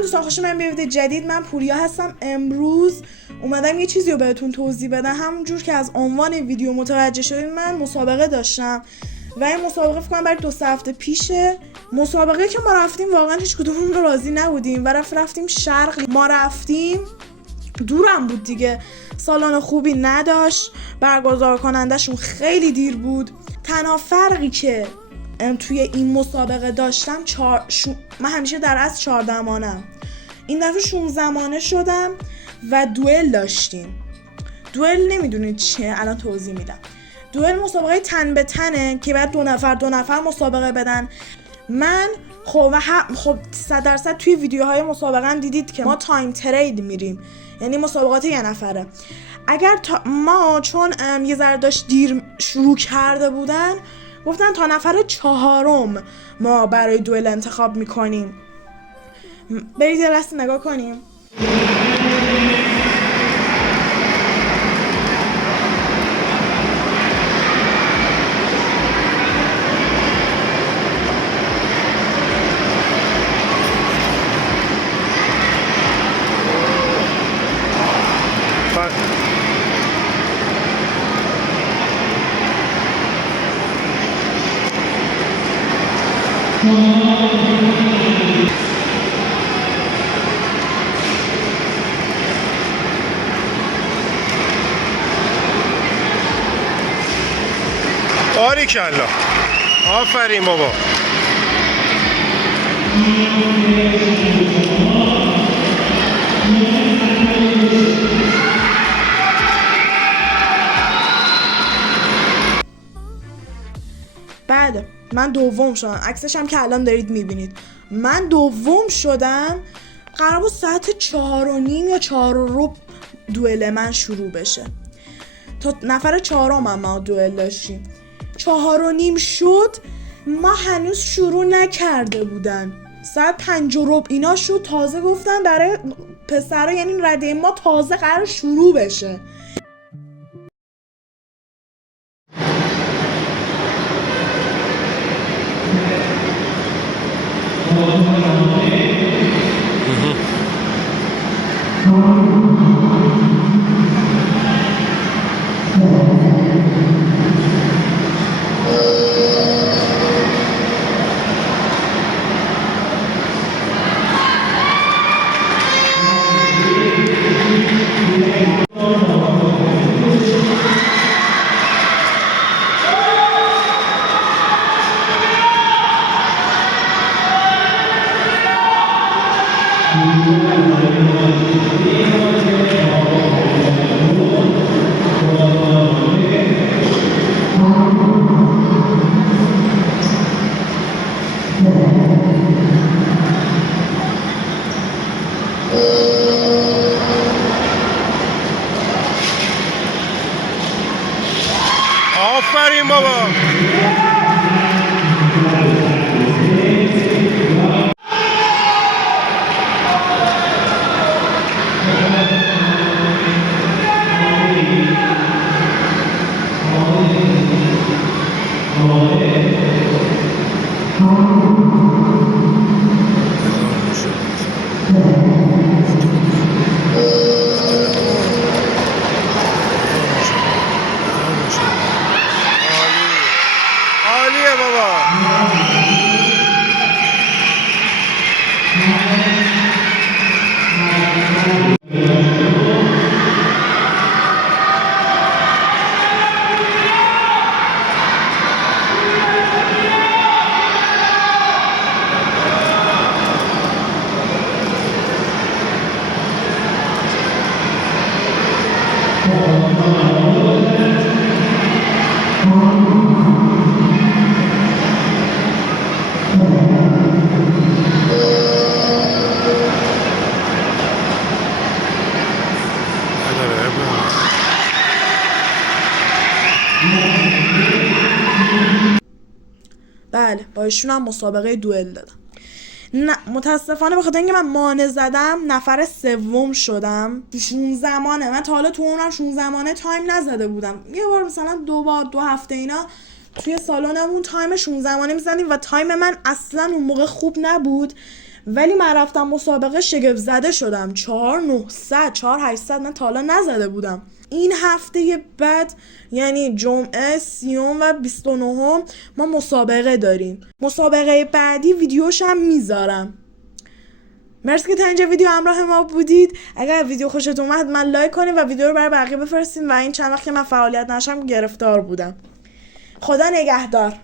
سلام دوستان، خوش اومدین به ویدیو جدید. من پوریا هستم. امروز اومدم یه چیزی رو بهتون توضیح بدم. همونجور که از عنوان ویدیو متوجه شدین من مسابقه داشتم و این مسابقه فکر کنم برای 2 هفته پیشه. مسابقه که ما رفتیم واقعا هیچ کدوممون راضی نبودیم و رفتیم شرق. ما رفتیم دورم بود دیگه، سالن خوبی نداشت، برگزار کنندشون خیلی دیر بود. تنها فرقی که توی این مسابقه داشتم من همیشه در از 14 مانم، این دفعه 16 مانه شدم و دوئل داشتیم. دوئل نمیدونید چیه؟ الان توضیح میدم. دوئل مسابقه تن به تنه که بعد دو نفر مسابقه بدن. من خب 100% توی ویدیوهای مسابقه هم دیدید که ما تایم ترید میریم، یعنی مسابقات یه نفره. اگر ما چون یه ذره داشت دیر شروع کرده بودن، گفتن تا نفر 4 ما برای دوئل انتخاب میکنیم. برید یه لحظه نگاه کنیم. باریکلا، آفرین بابا. بعد من دوم شدم، عکسش هم که الان دارید میبینید. من دوم شدم. قرار بود ساعت 4:30 یا 4:15 دوئل من شروع بشه. تا نفر 4 ما دوئل داشتیم. 4:30 شد، ما هنوز شروع نکرده بودن. ساعت 5:15 اینا شد، تازه گفتن برای پسرا، یعنی رده ما تازه قرار شروع بشه. آفرین بابا. عالیه بابا. بله، با ایشون هم مسابقه دوئل دادم. نه متاسفانه به خاطر اینکه من مانع زدم نفر 3 شدم. 16 مانه من تا حالا تو اونم 16 مانه تایم نزده بودم. یه بار مثلا 2 هفته اینا توی سالنمون تایم 16 مانه میزنیم و تایم من اصلا اون موقع خوب نبود ولی من رفتم مسابقه شگفت زده شدم. 4900 4800 من تا حالا نزده بودم. این هفته بعد یعنی جمعه 30 و 29 ما مسابقه داریم. مسابقه بعدی ویدیوش هم میذارم. مرسی که تا اینجا ویدیو همراه ما بودید. اگر ویدیو خوشتون اومد من لایک کنید و ویدیو رو برای بقیه بفرستین و این چند وقت که من فعالیت نشم گرفتار بودم. خدا نگهدار.